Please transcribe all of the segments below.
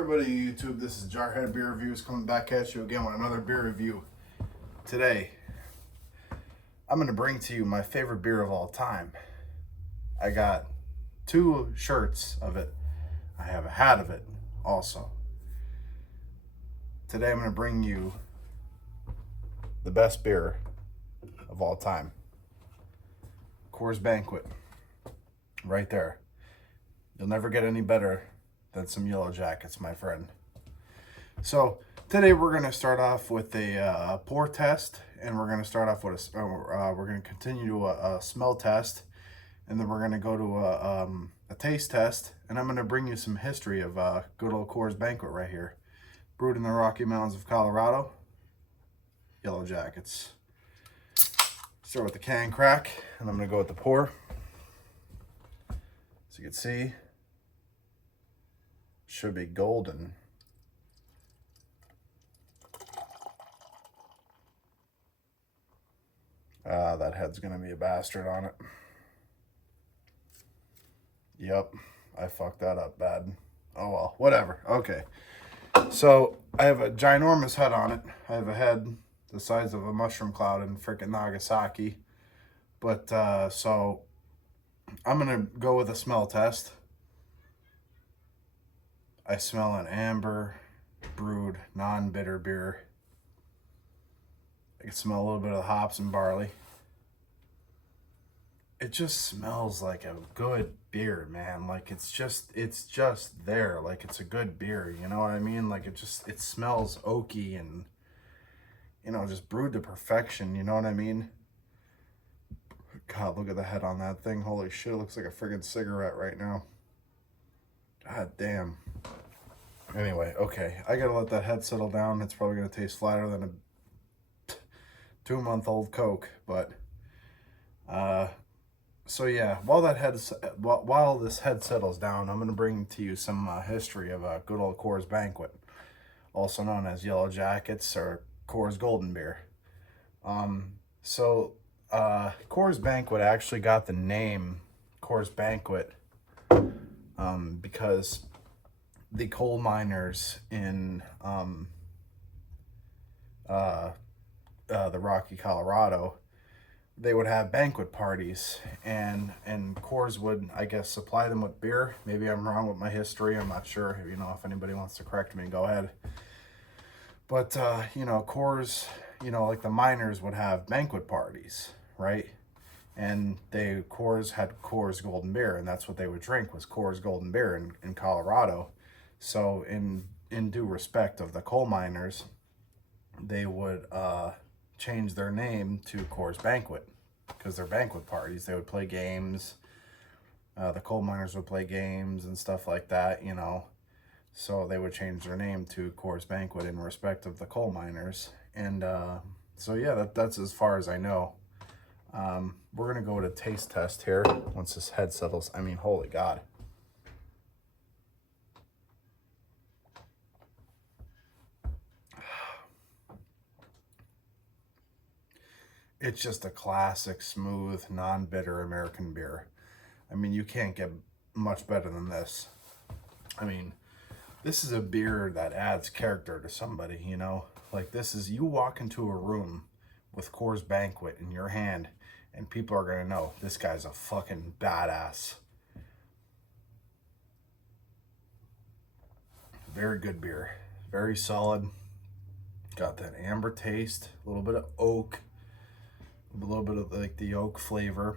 everybody on YouTube, this is Jarhead Beer Reviews coming back at you again with another beer review. Today, I'm going to bring to you my favorite beer of all time. I got 2 shirts of it. I have a hat of it also. Today I'm going to bring you the best beer of all time. Coors Banquet. Right there. You'll never get any better than some Yellow Jackets, my friend. So today we're going to start off with a pour test, and we're going to start off with we're going to continue to a smell test, and then we're going to go to a taste test, and I'm going to bring you some history of good old Coors Banquet right here. Brewed in the Rocky Mountains of Colorado. Yellow Jackets. Start with the can crack, and I'm going to go with the pour. As you can see, should be golden. That head's gonna be a bastard on it. Yep, I fucked that up bad. Oh well, whatever. Okay, so I have a ginormous head on it. I have a head the size of a mushroom cloud in frickin' Nagasaki. But so I'm gonna go with a smell test. I smell an amber brewed non-bitter beer. I can smell a little bit of the hops and barley. It just smells like a good beer, man. Like it's just there. Like it's a good beer, you know what I mean? Like it smells oaky and, you know, just brewed to perfection, you know what I mean? God, look at the head on that thing. Holy shit, it looks like a friggin' cigarette right now. God damn. Anyway, okay, I gotta let that head settle down. It's probably gonna taste flatter than a 2-month-old Coke, but so yeah, while this head settles down, I'm gonna bring to you some history of a good old Coors Banquet, also known as Yellow Jackets or Coors Golden Beer. Coors Banquet actually got the name Coors Banquet because the coal miners in the Rocky, Colorado, they would have banquet parties, and Coors would, I guess, supply them with beer. Maybe I'm wrong with my history. I'm not sure. You know, if anybody wants to correct me, go ahead. But you know, Coors, you know, like the miners would have banquet parties, right? And Coors had Coors Golden Beer, and that's what they would drink, was Coors Golden Beer in Colorado. So in due respect of the coal miners, they would change their name to Coors Banquet, because they're banquet parties. They would play games. The coal miners would play games and stuff like that, you know. So they would change their name to Coors Banquet in respect of the coal miners. And so yeah, that's as far as I know. We're gonna go with a taste test here once this head settles. I mean, holy God. It's just a classic, smooth, non-bitter American beer. I mean, you can't get much better than this. I mean, this is a beer that adds character to somebody, you know? Like this is, you walk into a room with Coors Banquet in your hand, and people are gonna know this guy's a fucking badass. Very good beer. Very solid. Got that amber taste, a little bit of oak, a little bit of like the oak flavor.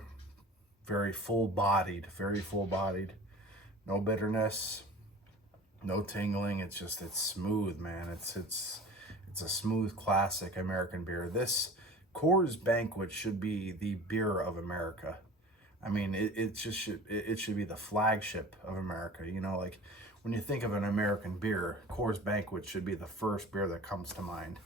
Very full-bodied, very full-bodied. No bitterness, no tingling. It's smooth, man. It's a smooth, classic American beer. This Coors Banquet should be the beer of America. I mean, it should be the flagship of America. You know, like when you think of an American beer, Coors Banquet should be the first beer that comes to mind.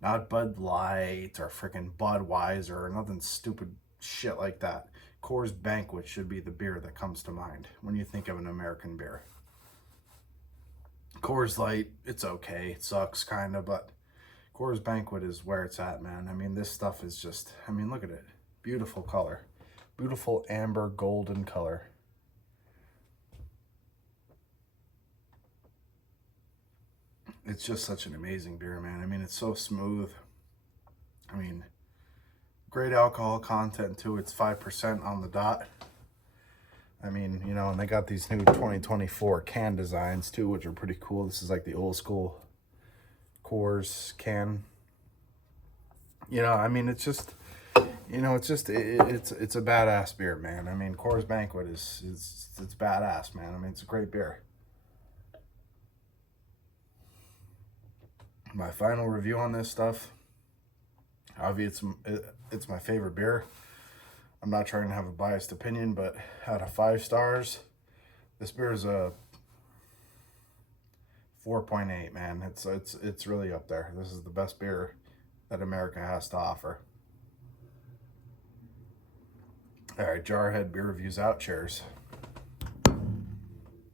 Not Bud Light or freaking Budweiser or nothing stupid shit like that. Coors Banquet should be the beer that comes to mind when you think of an American beer. Coors Light, it's okay. It sucks, kind of, but Coors Banquet is where it's at, man. I mean, this stuff is just, I mean, look at it. Beautiful color. Beautiful amber golden color. It's just such an amazing beer, man. I mean, it's so smooth. I mean, great alcohol content too. It's 5% on the dot. I mean, you know, and they got these new 2024 can designs too, which are pretty cool. This is like the old school Coors can. You know, I mean, it's just, you know, it's a badass beer, man. I mean, Coors Banquet it's badass, man. I mean, it's a great beer. My final review on this stuff, obviously it's my favorite beer. I'm not trying to have a biased opinion, but out of 5 stars, this beer is a 4.8, man. It's really up there. This is the best beer that America has to offer. All right, Jarhead Beer Reviews out. Cheers.